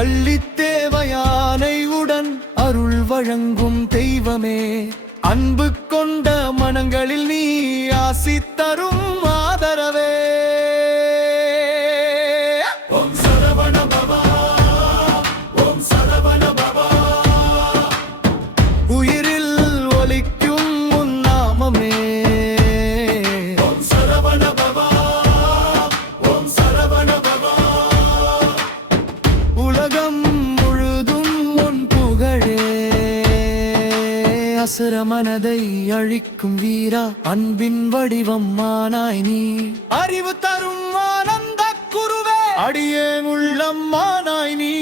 வள்ளித் தேவயானை உடன் அருள் வழங்கும் தெய்வமே, அன்பு கொண்ட மனங்களில் நீ ஆசி தரும் ஆதரவே. ஓம் சரவண பவா, ஓம் சரவண பவா, உயிரில் ஒலிக்கும் உன் நாமமே. ஓம் சரவண பவா, ஓம் சரவண பவா, உலகம் முழுதும் உன் புகழே. அசுர மனதை அழிக்கும் வீரா, அன்பின் வடிவம் மானாய் நீ, அறிவு தரும் ஆனந்த குருவே, அடியேன் உள்ளம் மானாய் நீ.